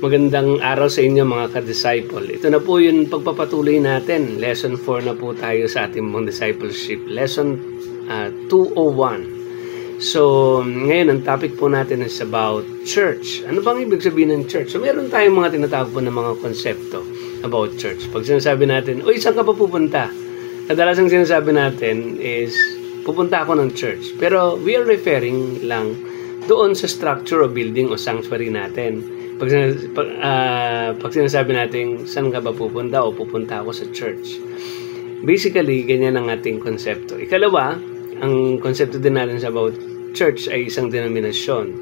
Magandang araw sa inyo mga ka-disciple. Ito na po yung pagpapatuloy natin. Lesson 4 na po tayo sa ating mga discipleship. Lesson 201. So, ngayon ang topic po natin is about church. Ano bang ibig sabihin ng church? So, meron tayong mga tinatawag po ng mga konsepto about church. Pag sinasabi natin, uy, saan ka pa pupunta? Kadalasang sinasabi natin is, pupunta ako ng church. Pero we are referring lang doon sa structure o building o sanctuary natin. Pag sinasabi natin, saan ka ba pupunta o pupunta ako sa church? Basically, ganyan ang ating konsepto. Ikalawa, ang konsepto din natin sa about church ay isang denominasyon.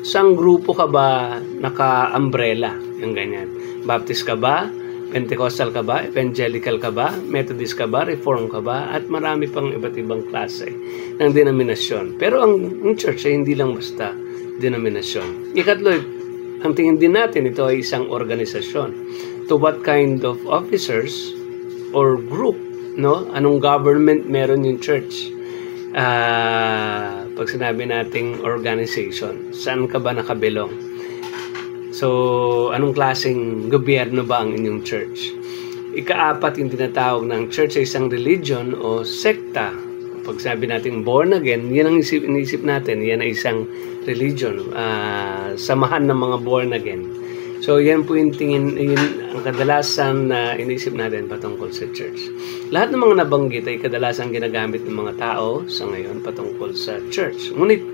Saan grupo ka ba naka-umbrella? Yung ganyan. Baptist ka ba? Pentecostal ka ba? Evangelical ka ba? Methodist ka ba? Reform ka ba? At marami pang iba't ibang klase ng denominasyon. Pero ang church ay hindi lang basta denominasyon. Ikatlo, ang tingin din natin, ito ay isang organisasyon. To what kind of officers or group, no? Anong government meron yung church? Pag sinabi nating organization, saan ka ba nakabilong? So, anong klaseng gobyerno ba ang inyong church? Ikaapat, yung tinatawag ng church ay isang religion o sekta. Pag sabi natin born again, yan ang inisip natin, yan ay isang religion, samahan ng mga born again. So yan po yung tingin, yun ang kadalasan na inisip natin patungkol sa church. Lahat ng mga nabanggit ay kadalasan ginagamit ng mga tao sa ngayon patungkol sa church. Ngunit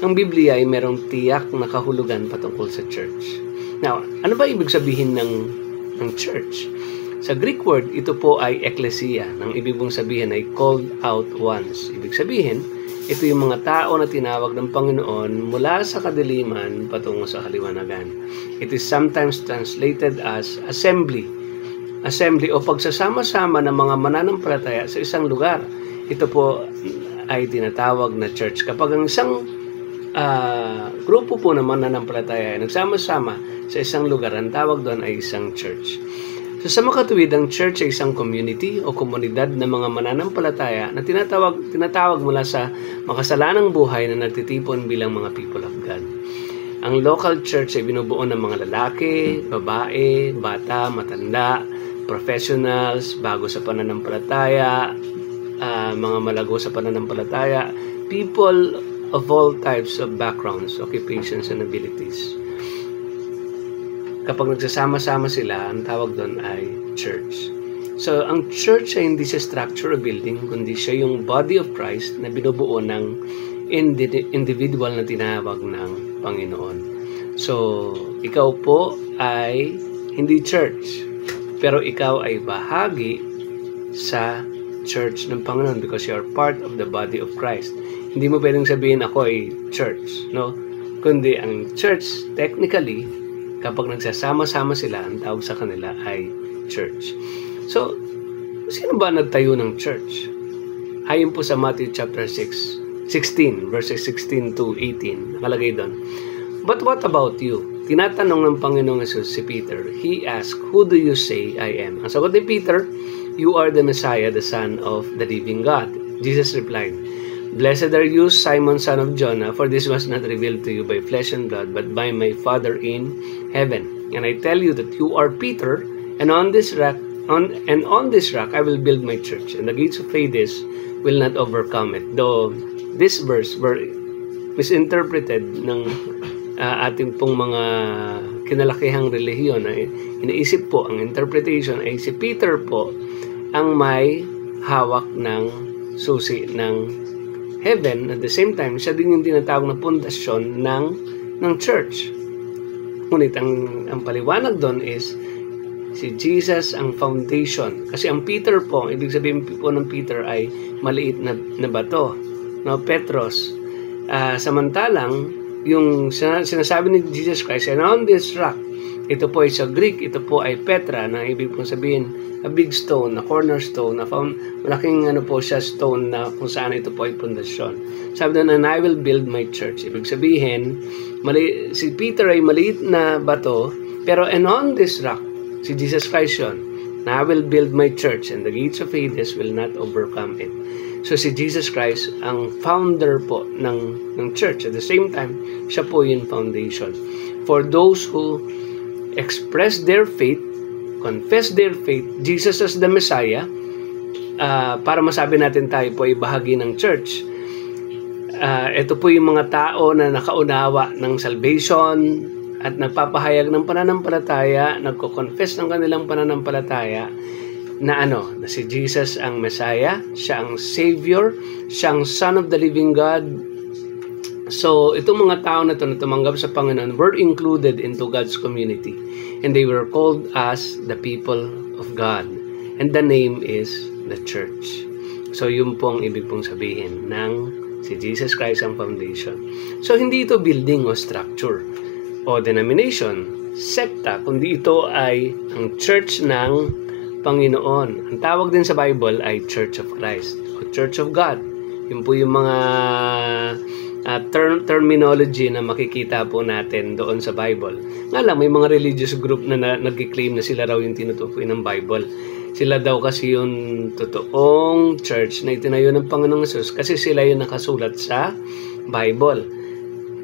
ang Biblia ay merong tiyak na kahulugan patungkol sa church. Now, ano ba ibig sabihin ng church? Sa Greek word, ito po ay ekklesia. Nang ibig mong sabihin ay called out ones. Ibig sabihin, ito yung mga tao na tinawag ng Panginoon mula sa kadiliman patungo sa kaliwanagan. It is sometimes translated as assembly. Assembly o pagsasama-sama ng mga mananampalataya sa isang lugar. Ito po ay tinatawag na church. Kapag ang isang grupo po ng mananampalataya ay nagsama-sama sa isang lugar, ang tawag doon ay isang church. So, sa makatuwid, ang church ay isang community o komunidad ng mga mananampalataya na tinatawag mula sa makasalanang buhay na nagtitipon bilang mga people of God. Ang local church ay binubuo ng mga lalaki, babae, bata, matanda, professionals, bago sa pananampalataya, mga malago sa pananampalataya, people of all types of backgrounds, occupations, and abilities. Kapag nagsasama-sama sila, ang tawag doon ay church. So, ang church ay hindi siya structure o building, kundi siya yung body of Christ na binubuo ng individual na tinawag ng Panginoon. So, ikaw po ay hindi church, pero ikaw ay bahagi sa church ng Panginoon because you are part of the body of Christ. Hindi mo pwedeng sabihin ako ay church, no? Kundi ang church, technically, kapag nagsasama-sama sila, ang tawag sa kanila ay church. So, sino ba nagtayo ng church? Ayon po sa Matthew chapter 16, verses 16 to 18, nakalagay doon. But what about you? Tinatanong ng Panginoong Hesus si Peter. He asked, who do you say I am? Ang sagot ni Peter, you are the Messiah, the Son of the living God. Jesus replied, Blessed are you, Simon, son of Jonah, for this was not revealed to you by flesh and blood, but by my Father in heaven. And I tell you that you are Peter, and on this rock I will build my church, and the gates of Hades will not overcome it. Though this verse were misinterpreted ng ating pong mga kinalakihang relihiyon, ay iniisip po, ang interpretation ay si Peter po ang may hawak ng susi ng heaven. At the same time, siya din yung tinatawag na pundasyon ng church. Ngunit ang paliwanag doon is si Jesus ang foundation. Kasi ang Peter po, ibig sabihin po ng Peter ay maliit na bato. No, Petros. Samantalang, yung sinasabi ni Jesus Christ, and on this rock, ito po ay sa Greek, ito po ay Petra, na ibig pong sabihin, a big stone, a cornerstone, malaking po siya stone na kung saan ito po ay pundasyon. Sabi doon, and I will build my church. Ibig sabihin, si Peter ay maliit na bato, pero and on this rock, si Jesus Christ yun, na I will build my church and the gates of Hades will not overcome it. So si Jesus Christ ang founder po ng church. At the same time, siya po yung foundation. For those who express their faith, confess their faith, Jesus as the Messiah, para masabi natin tayo po ay bahagi ng church. Ito po yung mga tao na nakaunawa ng salvation at nagpapahayag ng pananampalataya, nagko-confess ng kanilang pananampalataya na na si Jesus ang Messiah, siya ang Savior, siya ang Son of the Living God. So, itong mga tao na ito na tumanggap sa Panginoon were included into God's community. And they were called as the people of God. And the name is the church. So, yun po ang ibig pong sabihin ng si Jesus Christ ang foundation. So, hindi ito building o structure o denomination, sekta, kundi ito ay ang church ng Panginoon. Ang tawag din sa Bible ay Church of Christ o Church of God. Yun po yung mga terminology na makikita po natin doon sa Bible. Nga lang, may mga religious group na nag-claim na sila raw yung tinutukoy ng Bible. Sila daw kasi yung totoong church na itinayo ng Panginoong Hesus kasi sila yung nakasulat sa Bible.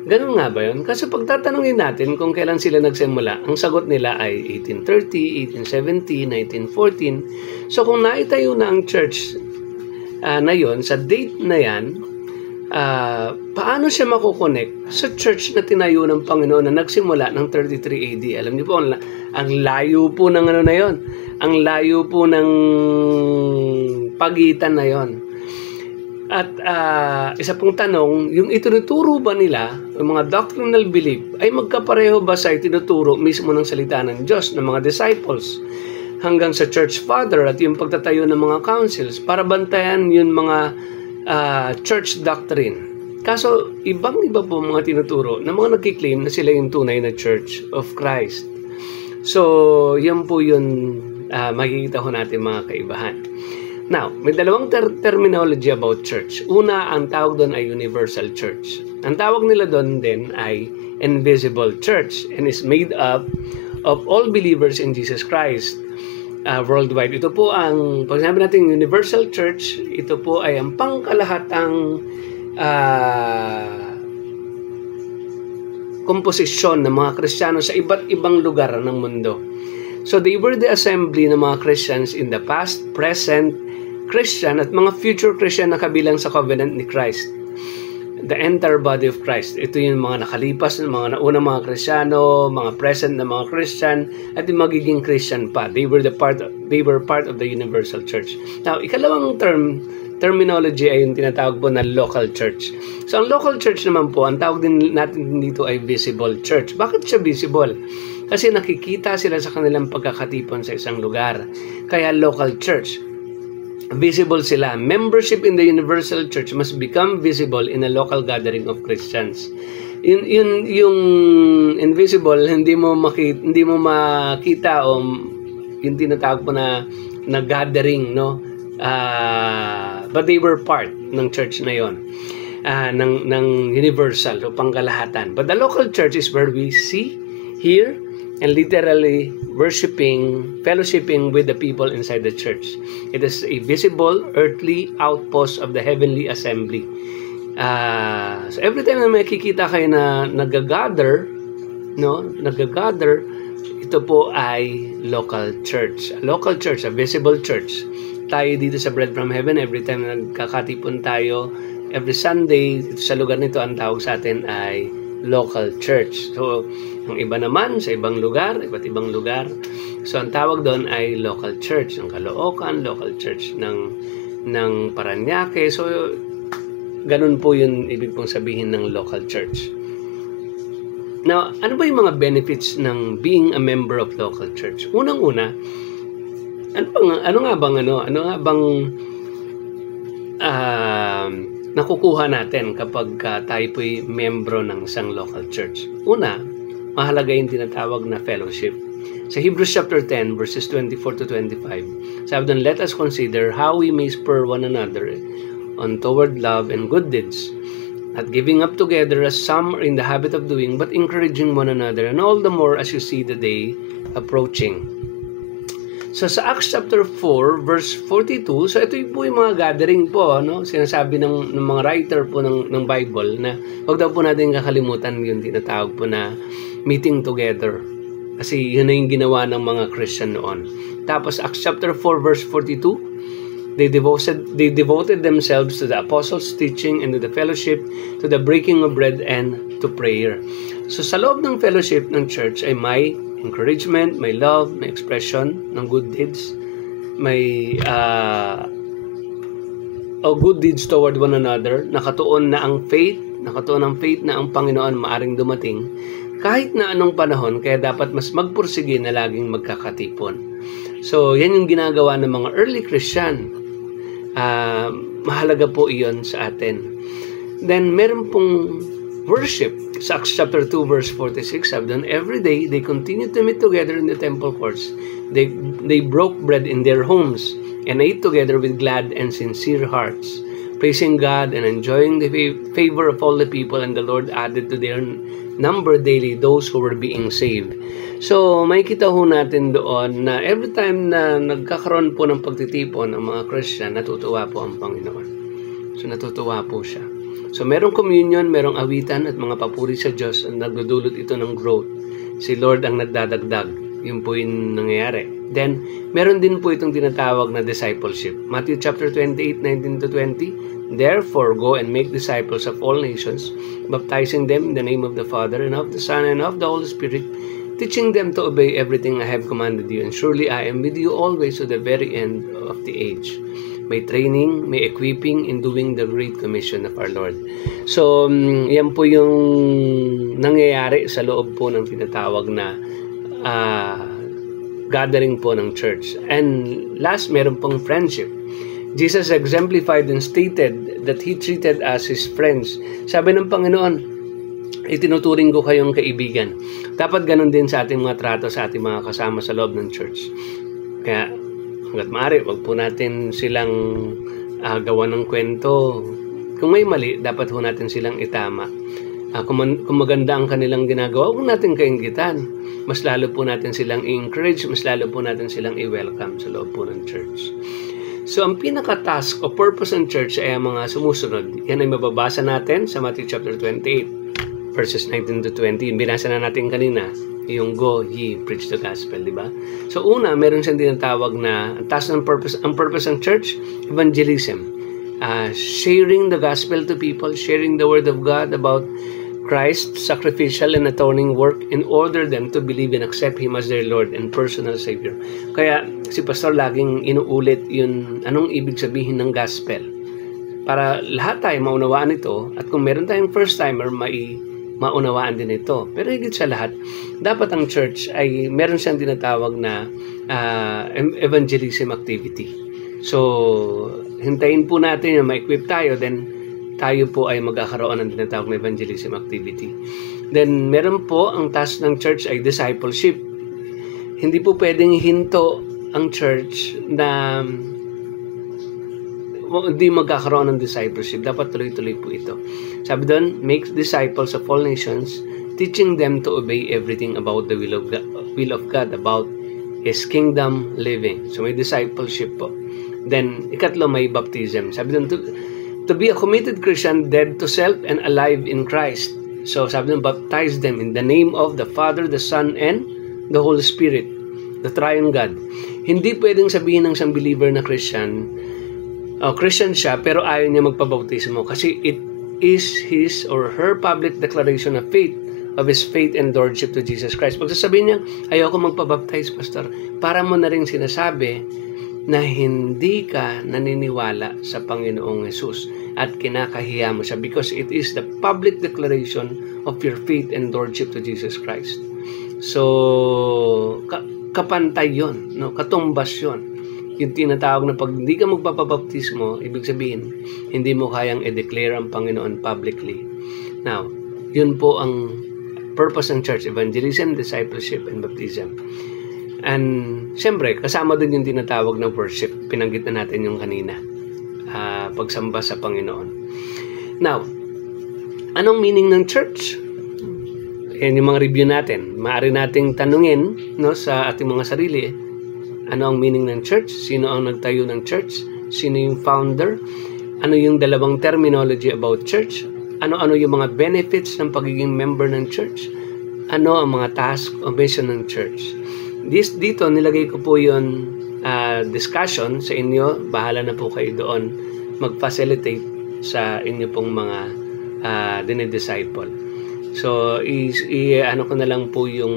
Ganun nga ba yun? Kasi pag tatanungin natin kung kailan sila nagsimula, ang sagot nila ay 1830, 1870, 1914. So kung naitayo na ang church na yon sa date na yan, paano siya makukonek sa church na tinayo ng Panginoon na nagsimula ng 33 AD? Alam niyo po, ang layo po ng na yon. Ang layo po ng pagitan na yon. At isa pong tanong, yung itinuturo ba nila, yung mga doctrinal belief, ay magkapareho ba sa itinuturo mismo ng salita ng Diyos, ng mga disciples, hanggang sa church father at yung pagtatayo ng mga councils para bantayan yung mga church doctrine. Kaso, ibang-iba po mga tinuturo na mga nagkiklaim na sila yung tunay na Church of Christ. So, yan po yun makikita ko natin mga kaibahan. Now, may dalawang terminology about church. Una, ang tawag doon ay universal church. Ang tawag nila doon din ay invisible church and is made up of all believers in Jesus Christ worldwide. Ito po ang, pag sinabi natin universal church, ito po ay ang pangkalahatang komposisyon ng mga Kristiyano sa iba't ibang lugar ng mundo. So they were the assembly ng mga Christians in the past, present Christian at mga future Christian na kabilang sa covenant ni Christ. The entire body of Christ. Ito yung mga nakalipas ng mga naunang mga Kristiyano, mga present na mga Christian, at yung magiging Christian pa. They were part of the universal church. Now, ikalawang terminology ay yung tinatawag po na local church. So, ang local church naman po, ang tawag din natin dito ay visible church. Bakit siya visible? Kasi nakikita sila sa kanilang pagkakatipon sa isang lugar. Kaya local church. Visible sila. Membership in the universal church must become visible in a local gathering of Christians. Yung invisible, hindi mo makita o yung tinatawag po na gathering, no? But they were part ng church na yon, ng universal o pangkalahatan. But the local church is where we see, hear, and literally fellowshipping with the people inside the church. It is a visible, earthly outpost of the heavenly assembly. So every time na makikita kayo na nag-gather, ito po ay local church. A local church, a visible church. Tayo dito sa Bread from Heaven, every time na nagkakatipon tayo, every Sunday, sa lugar nito, ang tawag sa atin ay local church. So, ang iba naman sa ibang lugar, iba't ibang lugar. So, ang tawag doon ay local church ng Caloocan, local church ng Parañaque. So, ganun po yun ibig pong sabihin ng local church. Now, ano ba yung mga benefits ng being a member of local church? Unang-una, ano nga bang nakukuha natin kapag tayo po'y membro ng isang local church? Una, mahalaga yung tinatawag na fellowship. Sa Hebrews chapter 10, verses 24 to 25, sabi doon, let us consider how we may spur one another on toward love and good deeds, not giving up together as some are in the habit of doing, but encouraging one another, and all the more as you see the day approaching. So sa Acts chapter 4 verse 42, so ito po yung mga gathering po, no? Sinasabi ng mga writer po ng Bible na wag daw po natin kakalimutan yung tinatawag po na meeting together. Kasi yun na yung ginawa ng mga Christian noon. Tapos Acts chapter 4 verse 42, they devoted themselves to the apostles' teaching and to the fellowship, to the breaking of bread and to prayer. So sa loob ng fellowship ng church ay may encouragement, may love, may expression ng good deeds, may good deeds toward one another, nakatuon ang faith na ang Panginoon maaring dumating kahit na anong panahon, kaya dapat mas magpursige na laging magkakatipon. So yan yung ginagawa ng mga early Christian. Mahalaga po iyon sa atin. Then meron pong worship. Sa Acts chapter 2 verse 46, sabi doon, every day they continued to meet together in the temple courts. They broke bread in their homes and ate together with glad and sincere hearts, praising God and enjoying the favor of all the people, and the Lord added to their number daily those who were being saved. So makikita ho natin doon na every time na nagkakaroon po ng pagtitipon ang mga Christian, natutuwa po ang Panginoon. So natutuwa po siya. So merong communion, merong awitan at mga papuri sa Diyos, at nagdudulot ito ng growth. Si Lord ang nagdadagdag. Yun po yung nangyayari. Then, meron din po itong tinatawag na discipleship. Matthew chapter 28, 19-20, therefore, go and make disciples of all nations, baptizing them in the name of the Father, and of the Son, and of the Holy Spirit, teaching them to obey everything I have commanded you. And surely I am with you always to the very end of the age. May training, may equipping in doing the Great Commission of our Lord. So, yan po yung nangyayari sa loob po ng tinatawag na gathering po ng church. And last, meron pong friendship. Jesus exemplified and stated that He treated us His friends. Sabi ng Panginoon, itinuturing ko kayong kaibigan. Dapat ganun din sa ating mga trato sa ating mga kasama sa loob ng church. Kaya, hanggat maaari, wag po natin silang gawa ng kwento. Kung may mali, dapat po natin silang itama. Kung maganda ang kanilang ginagawa, huwag natin kainggitan. Mas lalo po natin silang i-encourage, mas lalo po natin silang i-welcome sa loob po ng church. So, ang pinaka-task o purpose ng church ay ang mga sumusunod. Yan ay mababasa natin sa Matthew chapter 28, verses 19-20. Binasa na natin kanina, yung go, ye, preach the gospel, di ba? So, una, meron siyang tinatawag na ang purpose ng church, evangelism. Sharing the gospel to people, sharing the word of God about Christ's sacrificial and atoning work in order them to believe and accept Him as their Lord and personal Savior. Kaya si Pastor laging inuulit yun, anong ibig sabihin ng gospel. Para lahat tayo maunawaan ito, at kung meron tayong first timer, maunawaan din ito. Pero higit sa lahat, dapat ang church ay meron siyang tinatawag na evangelism activity. So, hintayin po natin na ma-equip tayo, then tayo po ay magkakaroon ng tinatawag na evangelism activity. Then, meron po ang task ng church ay discipleship. Hindi po pwedeng hinto ang church na hindi magkakaroon ng discipleship. Dapat tuloy-tuloy po ito. Sabi doon, make disciples of all nations, teaching them to obey everything about the will of God, about His kingdom living. So, may discipleship po. Then, ikatlo, may baptism. Sabi doon, to be a committed Christian, dead to self and alive in Christ. So, sabi doon, baptize them in the name of the Father, the Son, and the Holy Spirit, the Triune God. Hindi pwedeng sabihin ng isang believer na Christian siya, pero ayaw niya magpabautismo kasi it is his or her public declaration of faith, of his faith and lordship to Jesus Christ. Pag sasabihin niya, ayoko magpabaptize, Pastor, para mo na rin sinasabi na hindi ka naniniwala sa Panginoong Jesus at kinakahiya mo siya because it is the public declaration of your faith and lordship to Jesus Christ. So, kapantay yun, no? Katumbas yun. Yung tinatawag na pag hindi ka magpapabaptismo, ibig sabihin, hindi mo kayang i-declare ang Panginoon publicly. Now, yun po ang purpose ng church, evangelism, discipleship, and baptism. And, siyempre, kasama din yung tinatawag na worship. Pinanggit na natin yung kanina. Pagsamba sa Panginoon. Now, anong meaning ng church? Yan yung mga review natin. Maaari nating tanungin, no, sa ating mga sarili, Ano ang meaning ng church? Sino ang nagtayo ng church? Sino yung founder? Ano yung dalawang terminology about church? Ano-ano yung mga benefits ng pagiging member ng church? Ano ang mga task o mission ng church? Dito, nilagay ko po yung discussion sa inyo. Bahala na po kayo doon mag-facilitate sa inyo pong mga dinidisciple. So, ano ko na lang po yung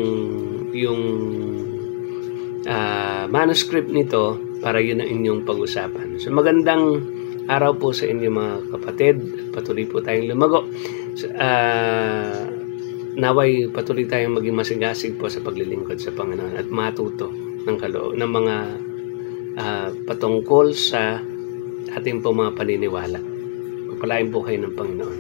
manuscript nito para yun ang inyong pag-usapan. So, magandang araw po sa inyo mga kapatid. Patuloy po tayong lumago. Naway patuloy tayong maging masigasig po sa paglilingkod sa Panginoon at matuto ng mga patungkol sa ating po mga paniniwala. Pagpalain po kayo ng Panginoon.